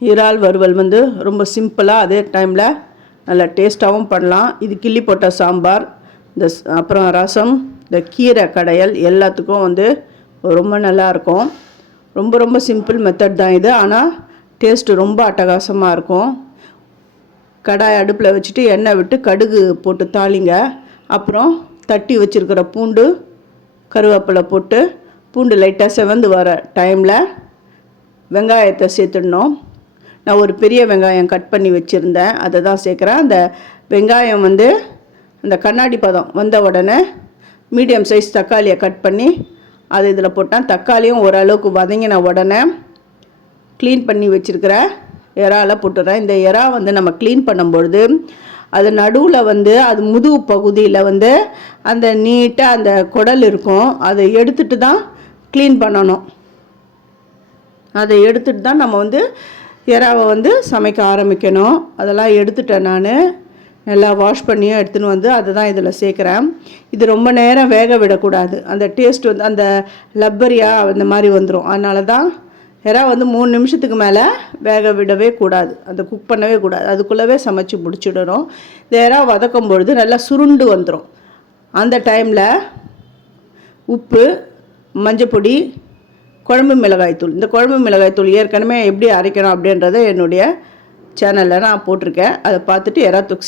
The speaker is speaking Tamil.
இறால் வறுவல் வந்து ரொம்ப சிம்பிளாக அதே டைமில் நல்லா டேஸ்ட்டாகவும் பண்ணலாம். இது கிள்ளி போட்ட சாம்பார், அப்புறம் ரசம், இந்த கீரை கடையல் எல்லாத்துக்கும் வந்து ரொம்ப நல்லாயிருக்கும். ரொம்ப ரொம்ப சிம்பிள் மெத்தட் தான் இது. ஆனால் டேஸ்ட்டு ரொம்ப அட்டகாசமாக இருக்கும். கடாய் அடுப்பில் வச்சுட்டு எண்ணெய் விட்டு கடுகு போட்டு தாளிங்க. அப்புறம் தட்டி வச்சுருக்கிற பூண்டு, கருவேப்பிலை போட்டு பூண்டு லைட்டாக செவந்து வர டைமில் வெங்காயத்தை சேர்த்துடணும். நான் ஒரு பெரிய வெங்காயம் கட் பண்ணி வச்சுருந்தேன், அதை தான் சேர்க்குறேன். அந்த வெங்காயம் வந்து அந்த கண்ணாடி பதம் வந்த உடனே மீடியம் சைஸ் தக்காளியை கட் பண்ணி அது இதில் போட்டேன். தக்காளியும் ஓரளவுக்கு வதங்கின உடனே க்ளீன் பண்ணி வச்சுருக்கிற இறாலை போட்டுறேன். இந்த இறா வந்து நம்ம க்ளீன் பண்ணும்பொழுது அது நடுவில் வந்து அது முதுகு பகுதியில் வந்து அந்த நீட்டாக அந்த குடல் இருக்கும். அதை எடுத்துகிட்டு தான் க்ளீன் பண்ணணும். அதை எடுத்துகிட்டு தான் நம்ம வந்து இறாவை வந்து சமைக்க ஆரம்பிக்கணும். அதெல்லாம் எடுத்துட்டேன். நான் நல்லா வாஷ் பண்ணியும் எடுத்துன்னு வந்து அதை தான் இதில் சேர்க்குறேன். இது ரொம்ப நேரம் வேக விடக்கூடாது. அந்த டேஸ்ட் வந்து அந்த லப்பரியாக அந்த மாதிரி வந்துடும். அதனால தான் இறா வந்து 3 நிமிஷத்துக்கு மேலே வேக விடவே கூடாது. அதை குக் பண்ணவே கூடாது. அதுக்குள்ளவே சமைச்சு முடிச்சுடணும். இந்த இறா வதக்கும் பொழுது நல்லா சுருண்டு வந்துடும். அந்த டைமில் உப்பு, மஞ்சப்பொடி, குழம்பு மிளகாய்த்தூள். இந்த குழம்பு மிளகாய்த்தூள் ஏற்கனவே எப்படி அரைக்கணும் அப்படின்றத என்னுடைய சேனலில் நான் போட்டிருக்கேன். அதை பார்த்துட்டு இறா தொக்கு